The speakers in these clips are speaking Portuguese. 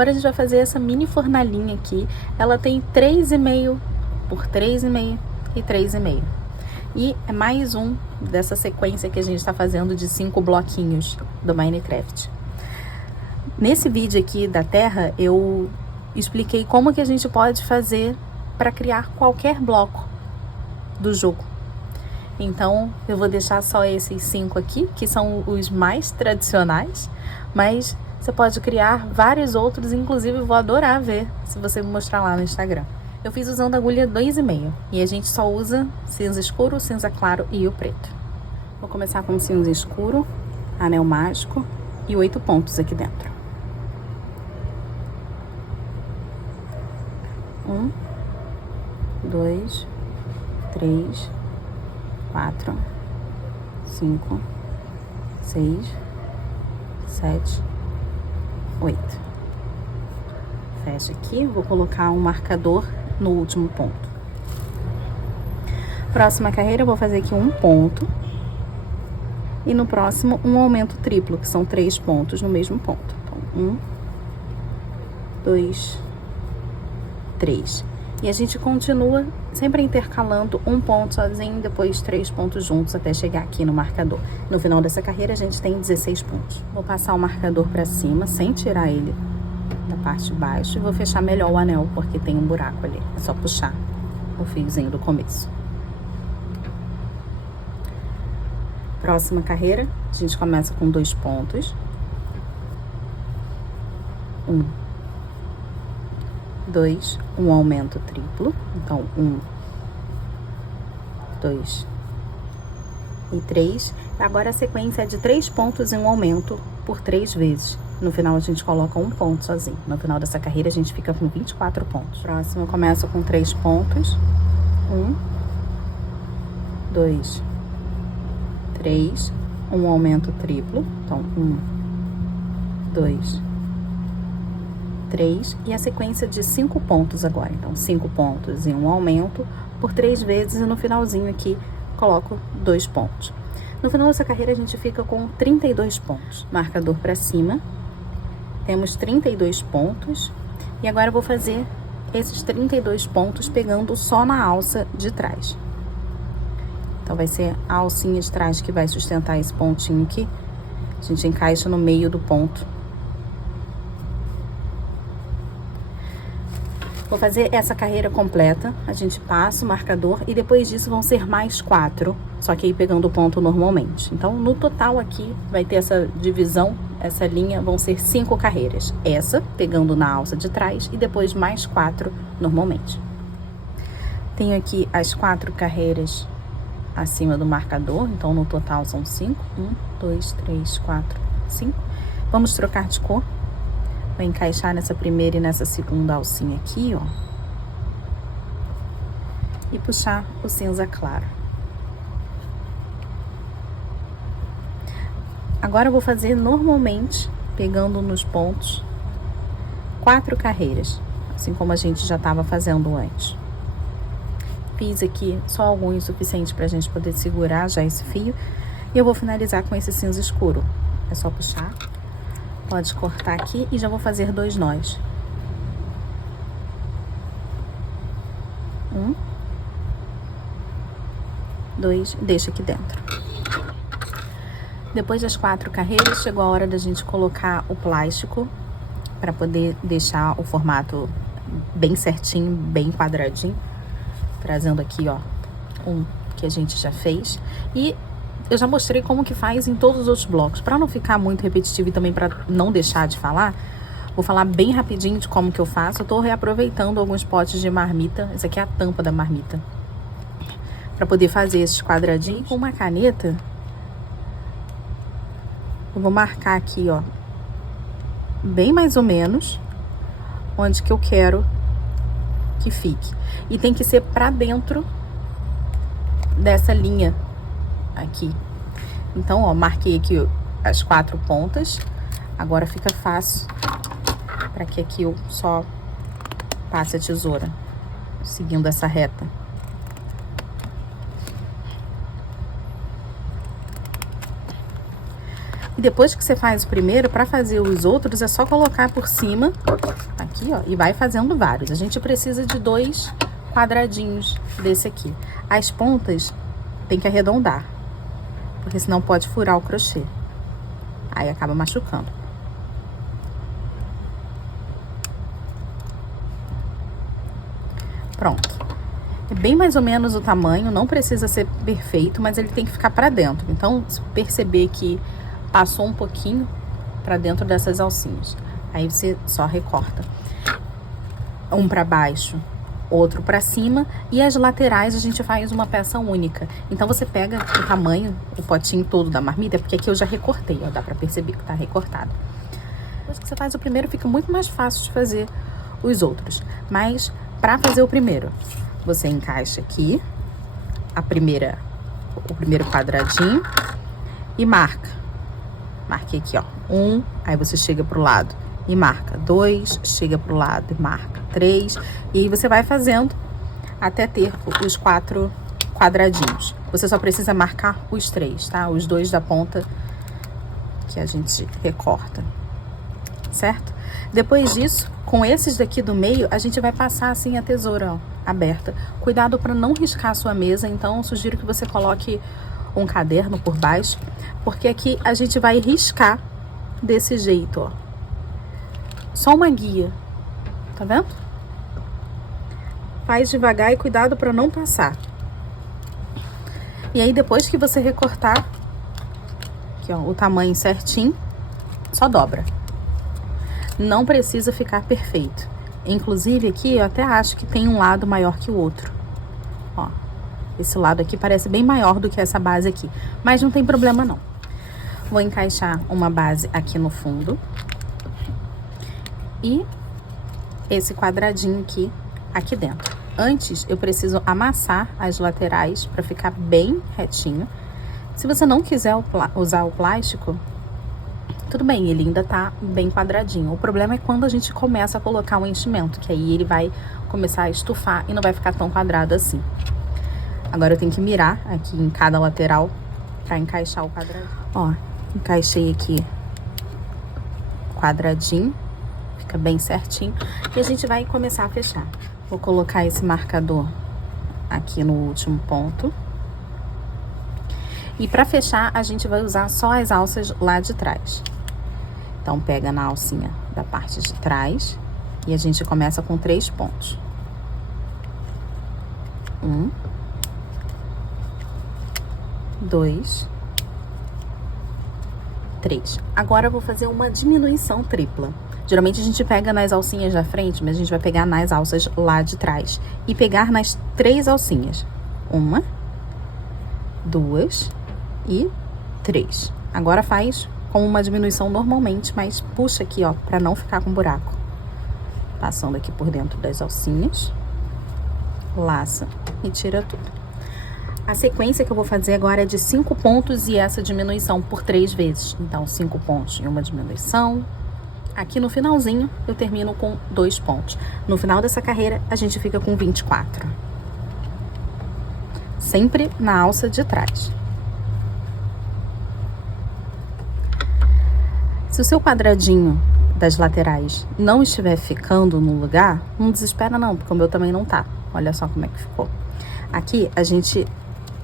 Agora a gente vai fazer essa mini fornalhinha aqui. Ela tem 3,5 por 3,5 e 3,5. E é mais um dessa sequência que a gente está fazendo de 5 bloquinhos do Minecraft. Nesse vídeo aqui da Terra, eu expliquei como que a gente pode fazer para criar qualquer bloco do jogo. Então, eu vou deixar só esses 5 aqui, que são os mais tradicionais, mas você pode criar vários outros, inclusive vou adorar ver se você me mostrar lá no Instagram. Eu fiz usando a agulha 2,5 e a gente só usa cinza escuro, cinza claro e o preto. Vou começar com cinza escuro, anel mágico e 8 pontos aqui dentro. 1, 2, 3, 4, 5, 6, 7, 8. Fecha aqui, vou colocar um marcador no último ponto. Próxima carreira eu vou fazer aqui um ponto. E no próximo um aumento triplo, que são 3 pontos no mesmo ponto. Então, 1, 2, 3. E a gente continua sempre intercalando um ponto sozinho, depois 3 pontos juntos até chegar aqui no marcador. No final dessa carreira a gente tem 16 pontos. Vou passar o marcador para cima, sem tirar ele da parte de baixo. E vou fechar melhor o anel, porque tem um buraco ali. É só puxar o fiozinho do começo. Próxima carreira, a gente começa com 2 pontos. 1, 2, um aumento triplo. Então, 1, 2 e 3. Agora a sequência é de 3 pontos em um aumento por 3 vezes. No final a gente coloca um ponto sozinho. No final dessa carreira a gente fica com 24 pontos. Próximo eu começo com 3 pontos. 1, 2, 3, um aumento triplo. Então, 1, 2, 3. E a sequência de 5 pontos agora. Então, 5 pontos em um aumento por 3 vezes. E no finalzinho aqui, coloco 2 pontos. No final dessa carreira, a gente fica com 32 pontos. Marcador para cima. Temos 32 pontos. E agora eu vou fazer esses 32 pontos pegando só na alça de trás. Então, vai ser a alcinha de trás que vai sustentar esse pontinho aqui. A gente encaixa no meio do ponto. Vou fazer essa carreira completa. A gente passa o marcador e depois disso vão ser mais 4. Só que aí pegando o ponto normalmente. Então, no total aqui vai ter essa divisão, essa linha, vão ser 5 carreiras. Essa pegando na alça de trás e depois mais 4 normalmente. Tenho aqui as 4 carreiras acima do marcador, então no total são 5. 1, 2, 3, 4, 5. Vamos trocar de cor. Vou encaixar nessa primeira e nessa segunda alcinha aqui, ó. E puxar o cinza claro. Agora eu vou fazer normalmente, pegando nos pontos, 4 carreiras, assim como a gente já estava fazendo antes. Fiz aqui só alguns suficientes para a gente poder segurar já esse fio. E eu vou finalizar com esse cinza escuro. É só puxar. Pode cortar aqui e já vou fazer 2 nós. 1, 2, deixa aqui dentro. Depois das 4 carreiras, chegou a hora da gente colocar o plástico para poder deixar o formato bem certinho, bem quadradinho. Trazendo aqui, ó, um que a gente já fez. E eu já mostrei como que faz em todos os outros blocos. Para não ficar muito repetitivo e também para não deixar de falar, vou falar bem rapidinho de como que eu faço. Eu tô reaproveitando alguns potes de marmita. Essa aqui é a tampa da marmita. Para poder fazer esses quadradinhos. Com uma caneta, eu vou marcar aqui, ó, bem mais ou menos onde que eu quero que fique. E tem que ser pra dentro dessa linha aqui. Então, ó, marquei aqui as 4 pontas. Agora fica fácil para que aqui eu só passe a tesoura seguindo essa reta. E depois que você faz o primeiro, para fazer os outros, é só colocar por cima, aqui, ó, e vai fazendo vários. A gente precisa de 2 quadradinhos desse aqui. As pontas tem que arredondar, porque senão pode furar o crochê. Aí acaba machucando. Pronto. É bem mais ou menos o tamanho, não precisa ser perfeito, mas ele tem que ficar para dentro. Então, se perceber que passou um pouquinho para dentro dessas alcinhas, aí você só recorta. Um para baixo, outro para cima, e as laterais a gente faz uma peça única. Então você pega o tamanho, o potinho todo da marmita, porque aqui eu já recortei, ó, dá para perceber que tá recortado. Depois que você faz o primeiro, fica muito mais fácil de fazer os outros. Mas para fazer o primeiro, você encaixa aqui o primeiro quadradinho e marca. Marquei aqui, ó, 1, aí você chega pro lado e marca 2, chega pro lado e marca 3, e aí você vai fazendo até ter os 4 quadradinhos. Você só precisa marcar os 3, tá? Os 2 da ponta que a gente recorta, certo? Depois disso, com esses daqui do meio, a gente vai passar assim a tesoura, ó, aberta. Cuidado para não riscar a sua mesa, então eu sugiro que você coloque um caderno por baixo, porque aqui a gente vai riscar desse jeito, ó. Só uma guia, tá vendo? Faz devagar e cuidado para não passar. E aí depois que você recortar, aqui ó, o tamanho certinho, só dobra. Não precisa ficar perfeito. Inclusive aqui eu até acho que tem um lado maior que o outro, ó. Esse lado aqui parece bem maior do que essa base aqui, mas não tem problema não. Vou encaixar uma base aqui no fundo. E esse quadradinho aqui dentro. Antes, eu preciso amassar as laterais para ficar bem retinho. Se você não quiser usar o plástico, tudo bem, ele ainda tá bem quadradinho. O problema é quando a gente começa a colocar o enchimento, que aí ele vai começar a estufar e não vai ficar tão quadrado assim. Agora eu tenho que mirar aqui em cada lateral para encaixar o quadradinho. Ó, encaixei aqui o quadradinho, fica bem certinho. E a gente vai começar a fechar. Vou colocar esse marcador aqui no último ponto. E para fechar, a gente vai usar só as alças lá de trás. Então, pega na alcinha da parte de trás e a gente começa com 3 pontos. 1, 2, 3. Agora eu vou fazer uma diminuição tripla. Geralmente a gente pega nas alcinhas da frente, mas a gente vai pegar nas alças lá de trás. E pegar nas 3 alcinhas. 1, 2 e 3. Agora faz com uma diminuição normalmente, mas puxa aqui, ó, pra não ficar com buraco. Passando aqui por dentro das alcinhas. Laça e tira tudo. A sequência que eu vou fazer agora é de 5 pontos e essa diminuição por 3 vezes. Então, 5 pontos e uma diminuição. Aqui no finalzinho, eu termino com 2 pontos. No final dessa carreira, a gente fica com 24. Sempre na alça de trás. Se o seu quadradinho das laterais não estiver ficando no lugar, não desespera não, porque o meu também não tá. Olha só como é que ficou. Aqui, a gente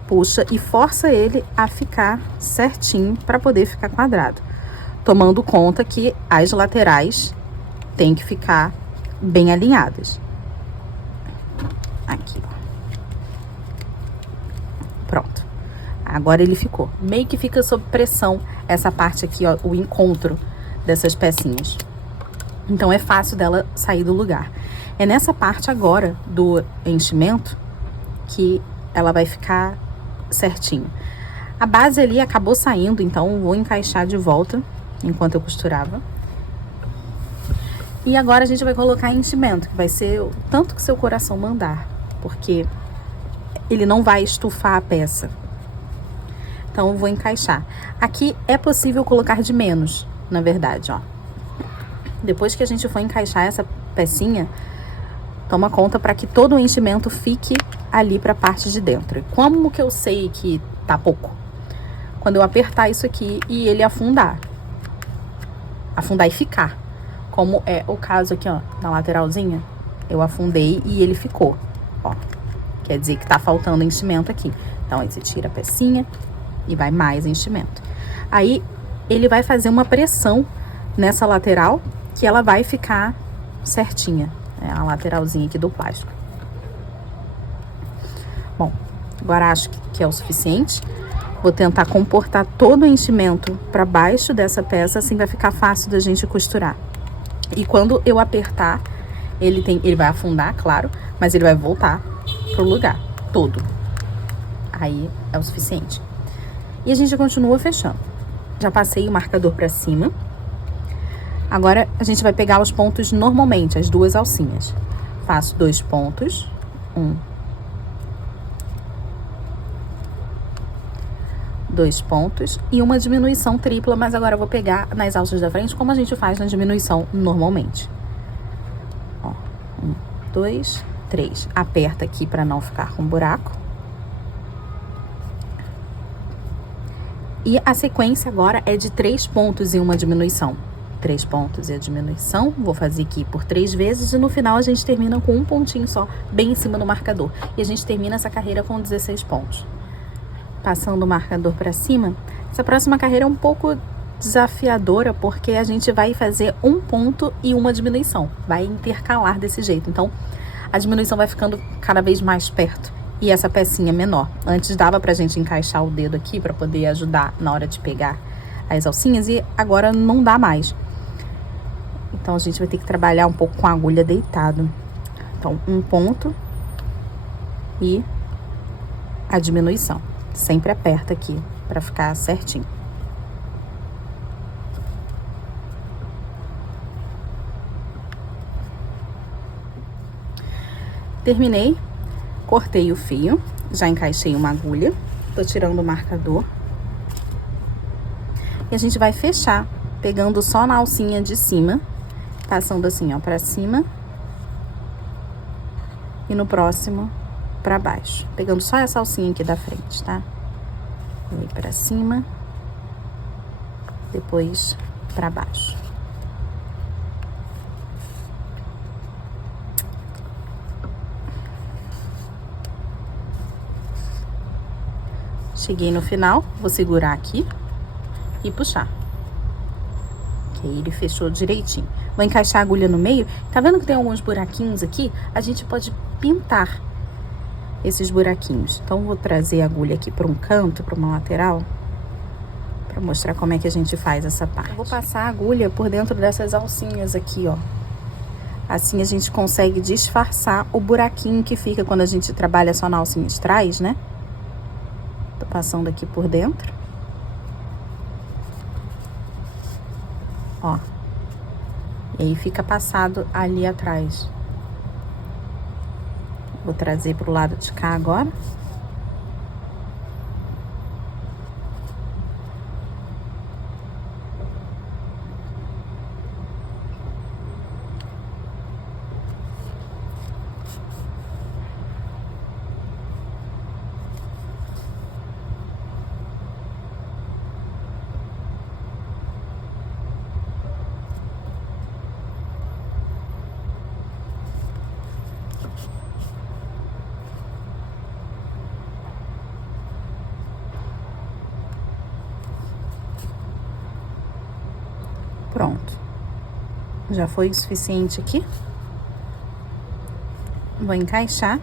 puxa e força ele a ficar certinho para poder ficar quadrado. Tomando conta que as laterais tem que ficar bem alinhadas. Aqui, ó. Pronto. Agora ele ficou. Meio que fica sob pressão essa parte aqui, ó, o encontro dessas pecinhas. Então é fácil dela sair do lugar. É nessa parte agora do enchimento que ela vai ficar certinho. A base ali acabou saindo, então vou encaixar de volta enquanto eu costurava. E agora a gente vai colocar enchimento, que vai ser o tanto que seu coração mandar, porque ele não vai estufar a peça. Então eu vou encaixar. Aqui é possível colocar de menos, na verdade, ó. Depois que a gente for encaixar essa pecinha, toma conta para que todo o enchimento fique ali para a parte de dentro. Como que eu sei que tá pouco? Quando eu apertar isso aqui e ele afundar. afundar e ficar. Como é o caso aqui, ó, na lateralzinha, eu afundei e ele ficou, ó. Quer dizer que tá faltando enchimento aqui. Então, aí você tira a pecinha e vai mais enchimento. Aí, ele vai fazer uma pressão nessa lateral que ela vai ficar certinha. É a lateralzinha aqui do plástico. Bom, agora acho que é o suficiente. Vou tentar comportar todo o enchimento para baixo dessa peça, assim vai ficar fácil da gente costurar. E quando eu apertar, ele vai afundar, claro, mas ele vai voltar pro lugar todo. Aí é o suficiente. E a gente continua fechando. Já passei o marcador para cima. Agora a gente vai pegar os pontos normalmente, as duas alcinhas. Faço 2 pontos. 2 pontos e uma diminuição tripla, mas agora eu vou pegar nas alças da frente como a gente faz na diminuição normalmente. Ó, 1, 2, 3. Aperta aqui para não ficar com buraco. E a sequência agora é de 3 pontos e uma diminuição. 3 pontos e a diminuição, vou fazer aqui por 3 vezes e no final a gente termina com um pontinho só, bem em cima do marcador. E a gente termina essa carreira com 16 pontos. Passando o marcador para cima, essa próxima carreira é um pouco desafiadora, porque a gente vai fazer um ponto e uma diminuição, vai intercalar desse jeito. Então, a diminuição vai ficando cada vez mais perto e essa pecinha menor. Antes dava pra gente encaixar o dedo aqui para poder ajudar na hora de pegar as alcinhas e agora não dá mais. Então, a gente vai ter que trabalhar um pouco com a agulha deitado. Então, um ponto e a diminuição. Sempre aperta aqui para ficar certinho. Terminei, cortei o fio, já encaixei uma agulha, tô tirando o marcador. E a gente vai fechar, pegando só na alcinha de cima, passando assim, ó, pra cima. E no próximo, pra baixo. Pegando só essa alcinha aqui da frente, tá? E aí pra cima, depois pra baixo. Cheguei no final, vou segurar aqui e puxar. Que aí ele fechou direitinho. Vou encaixar a agulha no meio. Tá vendo que tem alguns buraquinhos aqui? A gente pode pintar esses buraquinhos. Então, vou trazer a agulha aqui para um canto, para uma lateral, para mostrar como é que a gente faz essa parte. Eu vou passar a agulha por dentro dessas alcinhas aqui, ó. Assim a gente consegue disfarçar o buraquinho que fica quando a gente trabalha só na alcinha de trás, né? Tô passando aqui por dentro. Ó. E aí fica passado ali atrás. Vou trazer pro lado de cá agora. Pronto. Já foi o suficiente aqui. Vou encaixar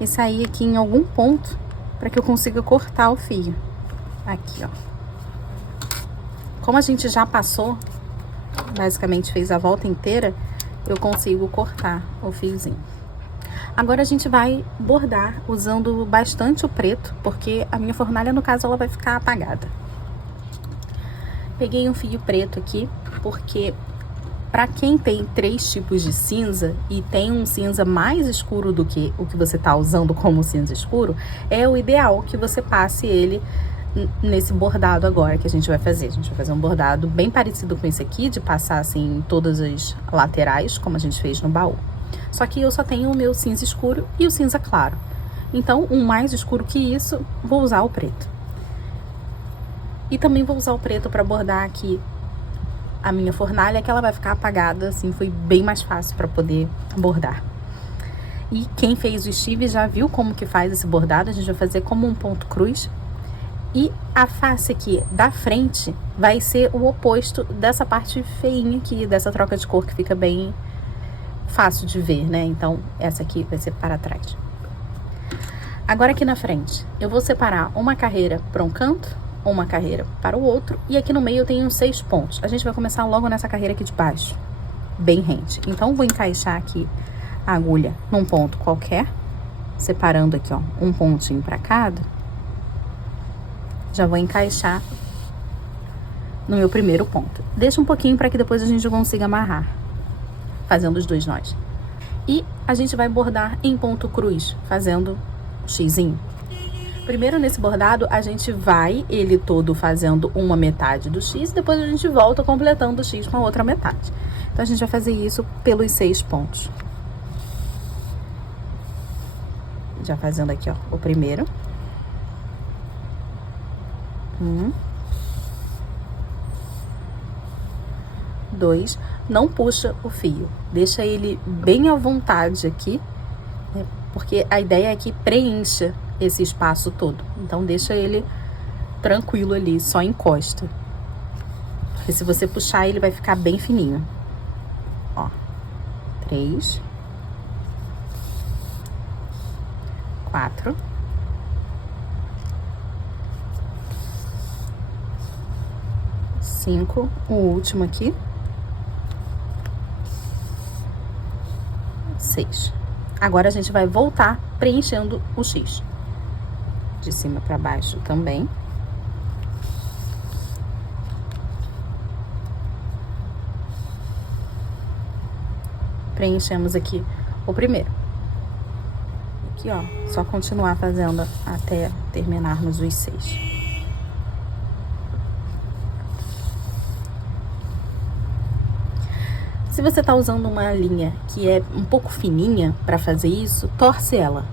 e sair aqui em algum ponto para que eu consiga cortar o fio. Aqui, ó. Como a gente já passou, basicamente fez a volta inteira, eu consigo cortar o fiozinho. Agora a gente vai bordar usando bastante o preto, porque a minha fornalha, no caso, ela vai ficar apagada. Peguei um fio preto aqui, porque para quem tem 3 tipos de cinza e tem um cinza mais escuro do que o que você tá usando como cinza escuro, é o ideal que você passe ele nesse bordado agora que a gente vai fazer. A gente vai fazer um bordado bem parecido com esse aqui, de passar assim em todas as laterais, como a gente fez no baú. Só que eu só tenho o meu cinza escuro e o cinza claro. Então, um mais escuro que isso, vou usar o preto. E também vou usar o preto para bordar aqui a minha fornalha que ela vai ficar apagada, assim, foi bem mais fácil para poder bordar. E quem fez o Steve já viu como que faz esse bordado. A gente vai fazer como um ponto cruz. E a face aqui da frente vai ser o oposto dessa parte feinha aqui, dessa troca de cor que fica bem fácil de ver, né? Então, essa aqui vai ser para trás. Agora aqui na frente, eu vou separar uma carreira para um canto, uma carreira para o outro. E aqui no meio eu tenho 6 pontos. A gente vai começar logo nessa carreira aqui de baixo, bem rente. Então, vou encaixar aqui a agulha num ponto qualquer, separando aqui, ó, um pontinho para cada. Já vou encaixar no meu primeiro ponto. Deixa um pouquinho para que depois a gente consiga amarrar, fazendo os 2 nós. E a gente vai bordar em ponto cruz, fazendo um xizinho. Primeiro, nesse bordado, a gente vai ele todo fazendo uma metade do X, depois a gente volta completando o X com a outra metade. Então, a gente vai fazer isso pelos 6 pontos. Já fazendo aqui, ó, o primeiro. 1, 2, não puxa o fio, deixa ele bem à vontade aqui, né? Porque a ideia é que preencha esse espaço todo, então deixa ele tranquilo ali, só encosta, porque se você puxar ele vai ficar bem fininho, ó, 3, 4, 5, o último aqui, 6. Agora a gente vai voltar preenchendo o X, de cima para baixo também. Preenchemos aqui o primeiro. Aqui, ó, só continuar fazendo até terminarmos os 6. Se você tá usando uma linha que é um pouco fininha para fazer isso, torce ela.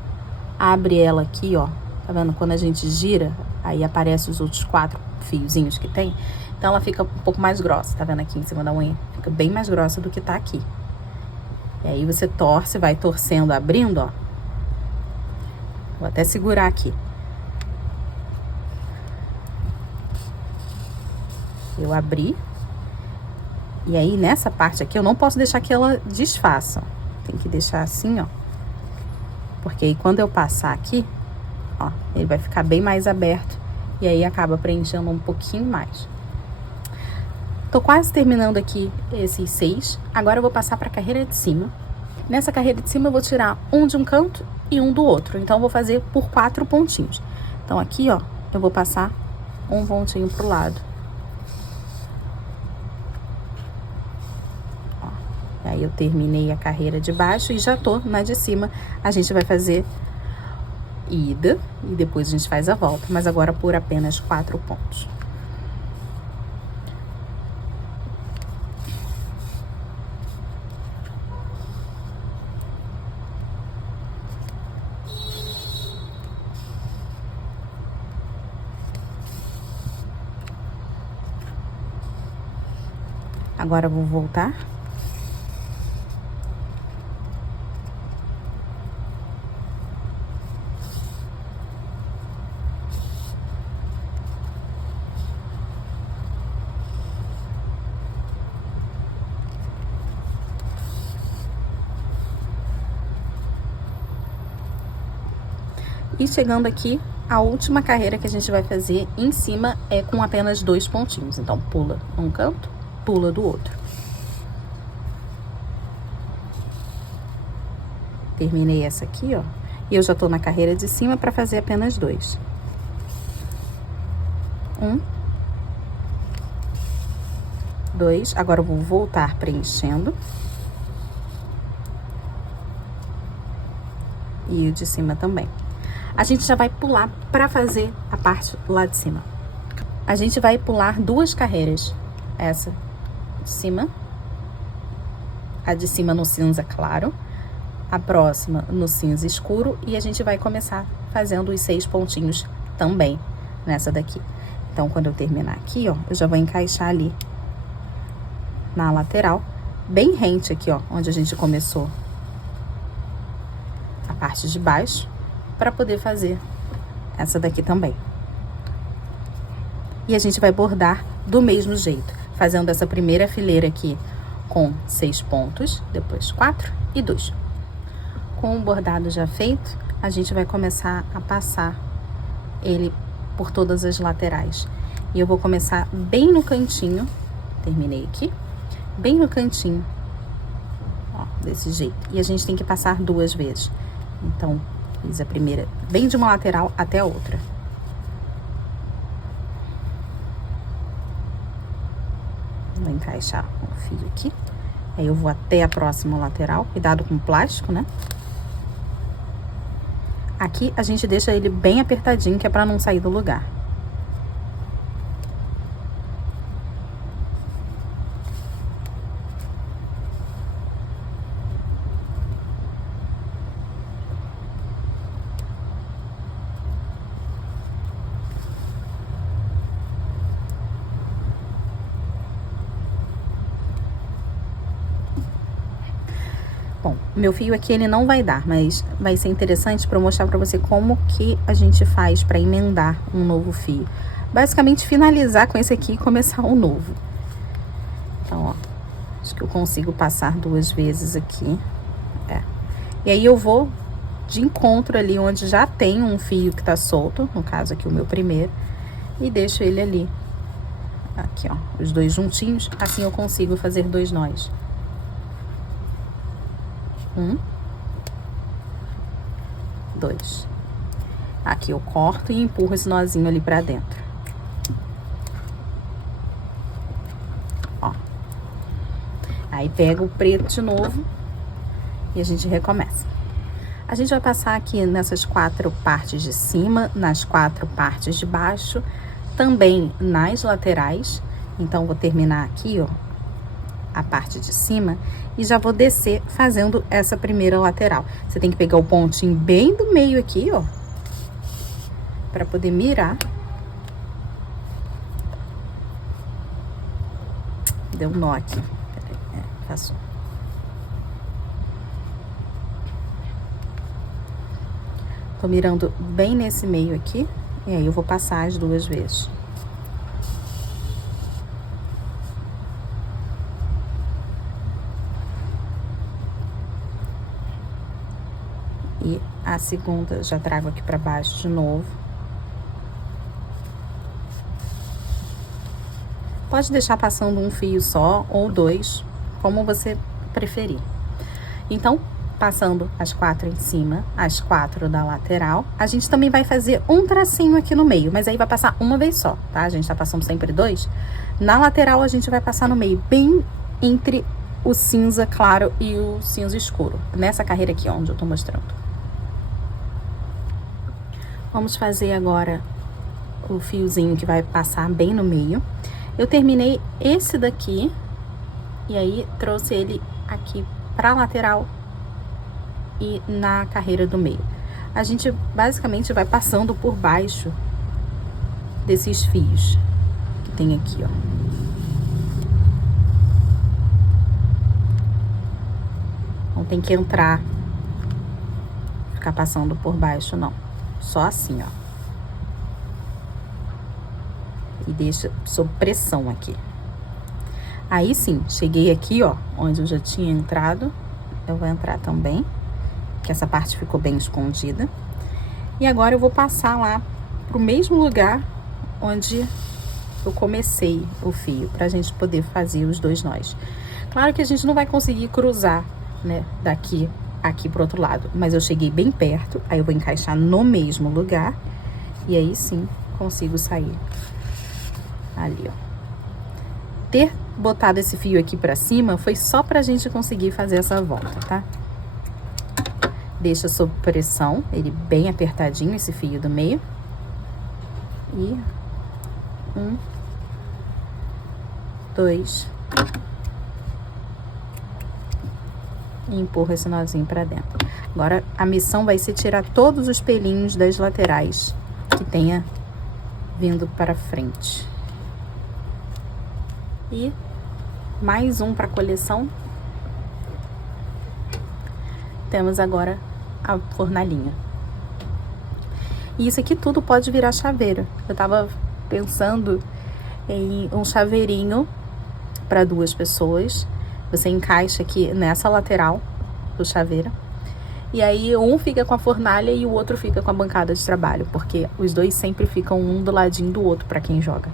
Abre ela aqui, ó. Tá vendo? Quando a gente gira, aí aparece os outros 4 fiozinhos que tem. Então, ela fica um pouco mais grossa. Tá vendo aqui em cima da unha? Fica bem mais grossa do que tá aqui. E aí, você torce, vai torcendo, abrindo, ó. Vou até segurar aqui. Eu abri. E aí, nessa parte aqui, eu não posso deixar que ela desfaça. Tem que deixar assim, ó. Porque aí, quando eu passar aqui, ó, ele vai ficar bem mais aberto. E aí, acaba preenchendo um pouquinho mais. Tô quase terminando aqui esses 6. Agora, eu vou passar pra carreira de cima. Nessa carreira de cima, eu vou tirar um de um canto e um do outro. Então, eu vou fazer por 4 pontinhos. Então, aqui, ó, eu vou passar um pontinho pro lado. Aí, eu terminei a carreira de baixo e já tô na de cima. A gente vai fazer ida e depois a gente faz a volta. Mas agora por apenas 4 pontos. Agora, eu vou voltar. E chegando aqui, a última carreira que a gente vai fazer em cima é com apenas 2 pontinhos. Então, pula um canto, pula do outro. Terminei essa aqui, ó. E eu já tô na carreira de cima para fazer apenas 2. 1, 2. Agora eu vou voltar preenchendo. E o de cima também. A gente já vai pular para fazer a parte lá de cima. A gente vai pular 2 carreiras. Essa de cima. A de cima no cinza claro. A próxima no cinza escuro. E a gente vai começar fazendo os 6 pontinhos também nessa daqui. Então, quando eu terminar aqui, ó, eu já vou encaixar ali na lateral, bem rente aqui, ó, onde a gente começou a parte de baixo, para poder fazer essa daqui também. E a gente vai bordar do mesmo jeito, fazendo essa primeira fileira aqui com 6 pontos, depois 4 e 2. Com o bordado já feito, a gente vai começar a passar ele por todas as laterais. E eu vou começar bem no cantinho, terminei aqui, bem no cantinho, ó, desse jeito. E a gente tem que passar 2 vezes. Então, fiz a primeira bem de uma lateral até a outra. Vou encaixar o fio aqui. Aí eu vou até a próxima lateral, cuidado com o plástico, né? Aqui a gente deixa ele bem apertadinho, que é pra não sair do lugar. Bom, meu fio aqui ele não vai dar, mas vai ser interessante para eu mostrar para você como que a gente faz para emendar um novo fio. Basicamente finalizar com esse aqui e começar um novo. Então, ó, acho que eu consigo passar 2 vezes aqui. E aí eu vou de encontro ali onde já tem um fio que tá solto, no caso aqui o meu primeiro, e deixo ele ali. Aqui, ó, os 2 juntinhos, assim eu consigo fazer 2 nós. 1, 2. Aqui eu corto e empurro esse nozinho ali pra dentro. Ó. Aí pega o preto de novo e a gente recomeça. A gente vai passar aqui nessas 4 partes de cima, nas 4 partes de baixo, também nas laterais. Então, vou terminar aqui, ó, a parte de cima e já vou descer fazendo essa primeira lateral. Você tem que pegar o pontinho bem do meio aqui, ó, para poder mirar. Deu um nó aqui. Peraí, passou. Tô mirando bem nesse meio aqui e aí eu vou passar as 2 vezes. E a segunda já trago aqui pra baixo de novo. Pode deixar passando um fio só ou 2, como você preferir. Então, passando as 4 em cima, as 4 da lateral, a gente também vai fazer um tracinho aqui no meio, mas aí vai passar uma vez só, tá? A gente tá passando sempre 2. Na lateral, a gente vai passar no meio, bem entre o cinza claro e o cinza escuro. Nessa carreira aqui, ó, onde eu tô mostrando. Vamos fazer agora o fiozinho que vai passar bem no meio. Eu terminei esse daqui e aí trouxe ele aqui pra lateral e na carreira do meio. A gente basicamente vai passando por baixo desses fios que tem aqui, ó. Não tem que entrar, ficar passando por baixo, não. Só assim, ó. E deixa sob pressão aqui. Aí sim, cheguei aqui, ó, onde eu já tinha entrado. Eu vou entrar também, que essa parte ficou bem escondida. E agora eu vou passar lá pro mesmo lugar onde eu comecei o fio, pra gente poder fazer os 2 nós. Claro que a gente não vai conseguir cruzar, né, daqui aqui pro outro lado, mas eu cheguei bem perto, aí eu vou encaixar no mesmo lugar e aí sim consigo sair ali, ó. Ter botado esse fio aqui pra cima foi só pra gente conseguir fazer essa volta, tá? Deixa sob pressão, ele bem apertadinho, esse fio do meio. E 1, 2, e empurra esse nozinho pra dentro. Agora, a missão vai ser tirar todos os pelinhos das laterais que tenha vindo para frente. E mais um para coleção. Temos agora a fornalhinha. E isso aqui tudo pode virar chaveiro. Eu tava pensando em um chaveirinho para 2 pessoas. Você encaixa aqui nessa lateral do chaveiro. E aí um fica com a fornalha e o outro fica com a bancada de trabalho, porque os dois sempre ficam um do ladinho do outro para quem joga.